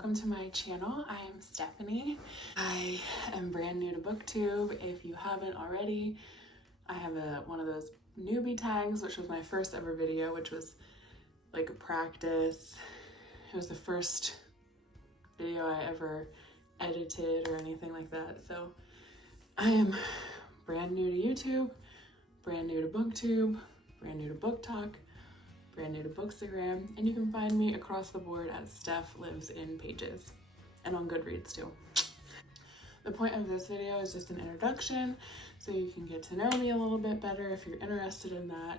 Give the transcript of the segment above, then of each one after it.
welcome to my channel. I am Stephanie. I am brand new to BookTube. If you haven't already, I have one of those newbie tags, which was my first ever video, which was like a practice. It was the first video I ever edited or anything like that. So I am brand new to YouTube, brand new to BookTube, brand new to BookTok, brand new to Bookstagram, and you can find me across the board at Steph Lives in Pages, and on Goodreads too. The point of this video is just an introduction, so you can get to know me a little bit better if you're interested in that.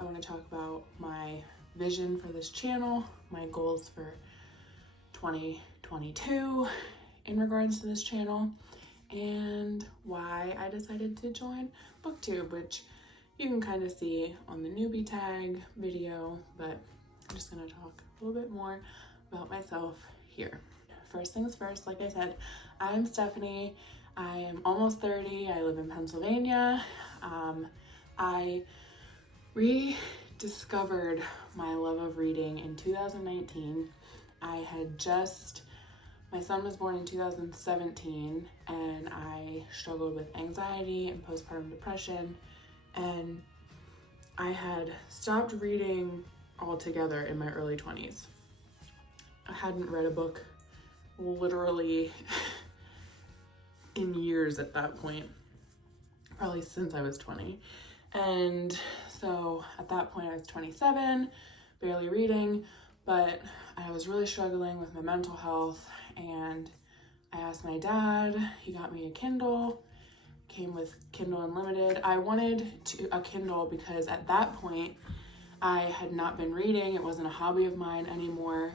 I want to talk about my vision for this channel, my goals for 2022 in regards to this channel, and why I decided to join BookTube, which you can kind of see on the newbie tag video, but I'm just gonna talk a little bit more about myself here. First things first, like I said, I'm Stephanie. I am almost 30. I live in Pennsylvania. I rediscovered my love of reading in 2019. My son was born in 2017, and I struggled with anxiety and postpartum depression. And I had stopped reading altogether in my early 20s. I hadn't read a book literally in years at that point, probably since I was 20. And so at that point I was 27, barely reading, but I was really struggling with my mental health, and I asked my dad. He got me a Kindle. Came with Kindle Unlimited. I wanted a Kindle because at that point I had not been reading. It wasn't a hobby of mine anymore,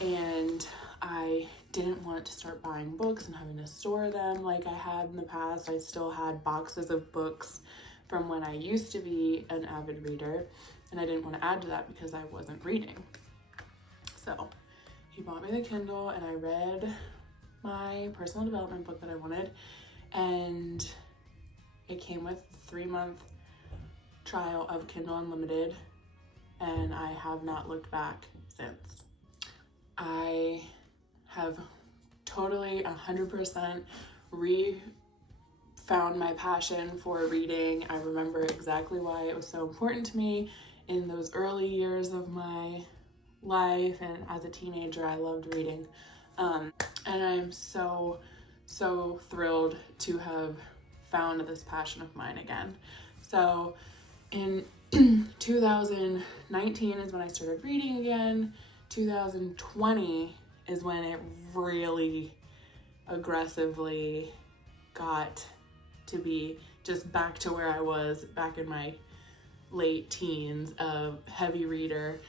and I didn't want to start buying books and having to store them like I had in the past. I still had boxes of books from when I used to be an avid reader, and I didn't want to add to that because I wasn't reading. So he bought me the Kindle, and I read my personal development book that I wanted, and it came with a 3-month trial of Kindle Unlimited, and I have not looked back since. I have totally 100% found my passion for reading. I remember exactly why it was so important to me in those early years of my life, and as a teenager I loved reading. And I'm so thrilled to have found this passion of mine again. So in 2019 is when I started reading again. 2020 is when it really aggressively got to be just back to where I was back in my late teens, a heavy reader.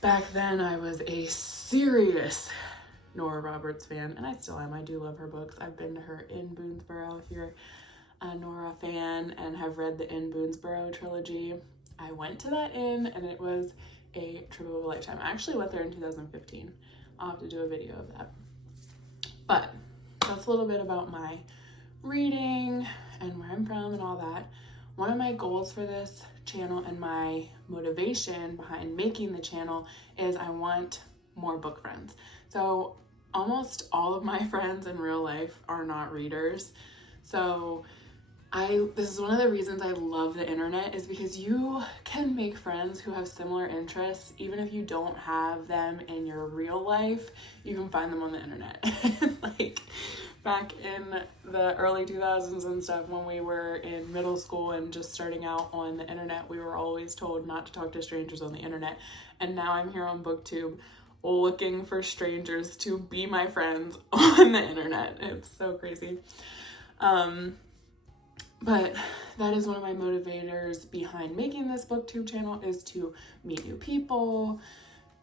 Back then I was a serious Nora Roberts fan, and I still am. I do love her books. I've been to her In Boonesboro, if you're a Nora fan and have read the In Boonesboro trilogy. I went to that inn, and it was a trip of a lifetime. I actually went there in 2015. I'll have to do a video of that. But that's a little bit about my reading and where I'm from and all that. One of my goals for this channel and my motivation behind making the channel is I want more book friends. So almost all of my friends in real life are not readers. So this is one of the reasons I love the internet, is because you can make friends who have similar interests. Even if you don't have them in your real life, you can find them on the internet. Like back in the early 2000s and stuff, when we were in middle school and just starting out on the internet, we were always told not to talk to strangers on the internet. And now I'm here on BookTube looking for strangers to be my friends on the internet. It's so crazy. But that is one of my motivators behind making this BookTube channel, is to meet new people,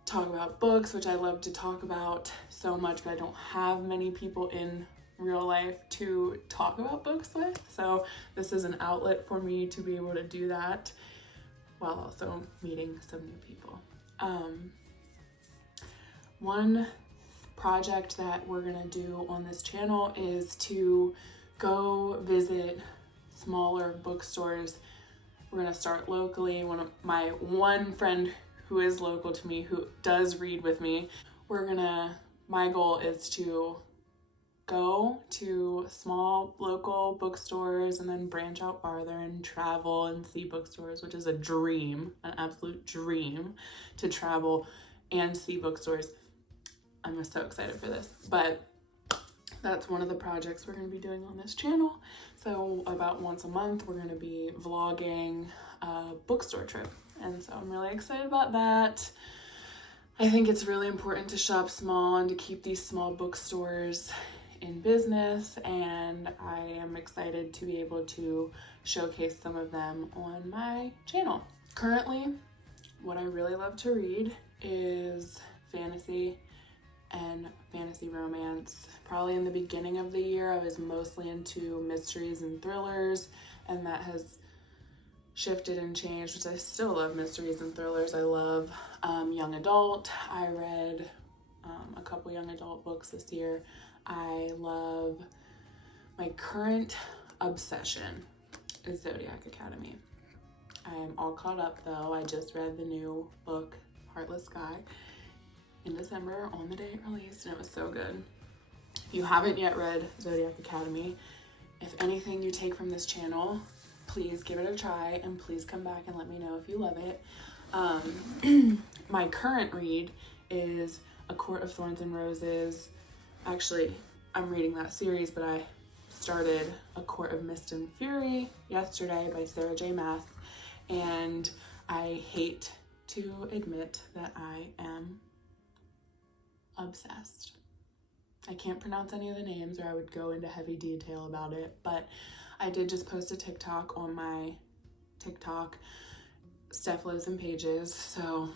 talk about books, which I love to talk about so much, but I don't have many people in real life to talk about books with. So this is an outlet for me to be able to do that while also meeting some new people. One project that we're gonna do on this channel is to go visit smaller bookstores. We're gonna start locally. One friend who is local to me, who does read with me, we're gonna my goal is to go to small local bookstores and then branch out farther and travel and see bookstores, which is a dream, an absolute dream, to travel and see bookstores. I'm just so excited for this. But that's one of the projects we're going to be doing on this channel. So about once a month, we're going to be vlogging a bookstore trip. And so I'm really excited about that. I think it's really important to shop small and to keep these small bookstores in business, and I am excited to be able to showcase some of them on my channel. Currently, what I really love to read is fantasy and fantasy romance. Probably in the beginning of the year, I was mostly into mysteries and thrillers, and that has shifted and changed, which I still love mysteries and thrillers. I love young adult. I read a couple young adult books this year. I love, my current obsession is Zodiac Academy. I am all caught up though. I just read the new book, Heartless Sky, in December on the day it released, and it was so good. If you haven't yet read Zodiac Academy, if anything you take from this channel, please give it a try and please come back and let me know if you love it. My current read is A Court of Thorns and Roses. Actually, I'm reading that series, but I started A Court of Mist and Fury yesterday by Sarah J. Maas, and I hate to admit that I am obsessed. I can't pronounce any of the names or I would go into heavy detail about it, but I did just post a TikTok on my TikTok, Steph Lives in Pages, so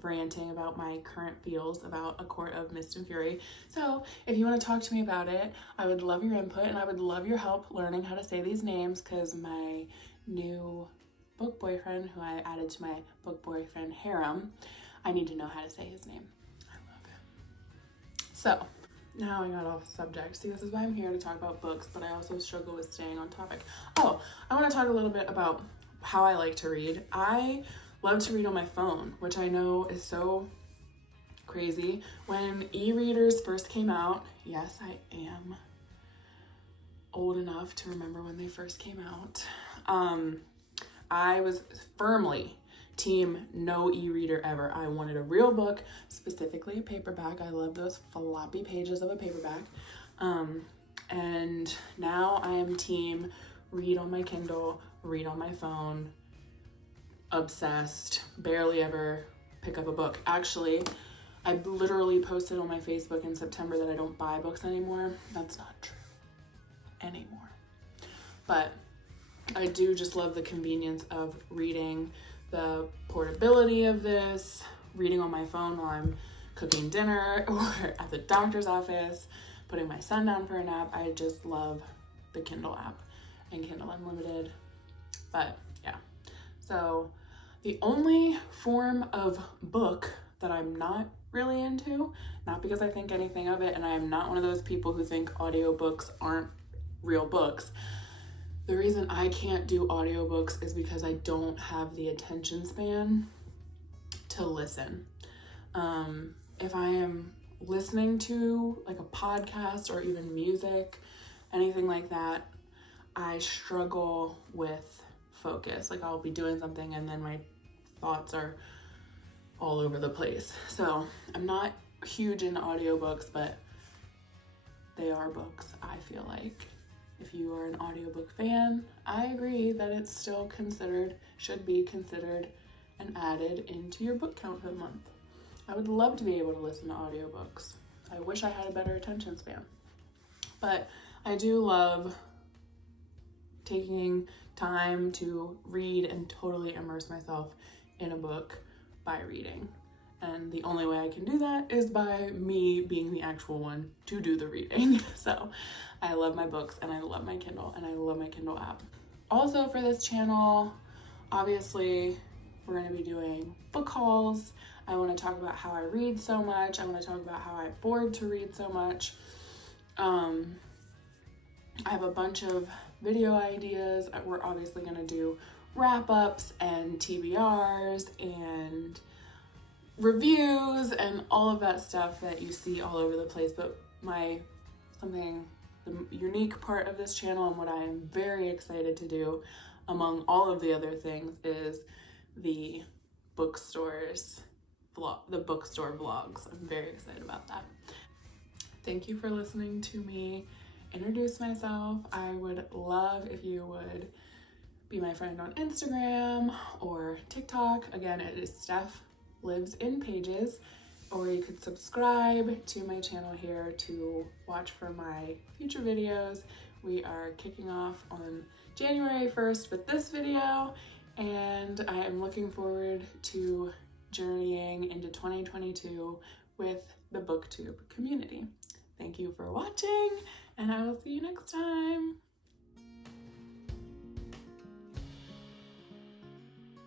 ranting about my current feels about A Court of Mist and Fury. So if you want to talk to me about it, I would love your input and I would love your help learning how to say these names, because my new book boyfriend, who I added to my book boyfriend harem, I need to know how to say his name. I love him. So now I got off subject. See, this is why I'm here to talk about books, but I also struggle with staying on topic. Oh, I want to talk a little bit about how I like to read. I love to read on my phone, which I know is so crazy. When e-readers first came out, yes, I am old enough to remember when they first came out. I was firmly team no e-reader ever. I wanted a real book, specifically a paperback. I love those floppy pages of a paperback. And now I am team read on my Kindle, read on my phone, obsessed, barely ever pick up a book. Actually, I literally posted on my Facebook in September that I don't buy books anymore. That's not true anymore. But I do just love the convenience of reading, the portability of this, reading on my phone while I'm cooking dinner or at the doctor's office, putting my son down for a nap. I just love the Kindle app and Kindle Unlimited. But yeah, so the only form of book that I'm not really into, not because I think anything of it, and I am not one of those people who think audiobooks aren't real books. The reason I can't do audiobooks is because I don't have the attention span to listen. If I am listening to like a podcast or even music, anything like that, I struggle with focus. Like I'll be doing something and then my thoughts are all over the place. So I'm not huge in audiobooks, but they are books, I feel like. If you are an audiobook fan, I agree that it's still considered, should be considered and added into your book count for the month. I would love to be able to listen to audiobooks. I wish I had a better attention span. But I do love taking time to read and totally immerse myself in a book by reading. And the only way I can do that is by me being the actual one to do the reading. So I love my books and I love my Kindle and I love my Kindle app. Also for this channel, obviously we're going to be doing book hauls. I want to talk about how I read so much. I want to talk about how I afford to read so much. I have a bunch of video ideas. We're obviously going to do wrap-ups and TBRs and reviews and all of that stuff that you see all over the place. But the unique part of this channel and what I am very excited to do among all of the other things is the bookstore vlogs. I'm very excited about that. Thank you for listening to me introduce myself. I would love if you would be my friend on Instagram or TikTok. Again, it is Steph Lives in Pages, or you could subscribe to my channel here to watch for my future videos. We are kicking off on January 1st with this video, and I am looking forward to journeying into 2022 with the BookTube community. Thank you for watching, and I will see you next time.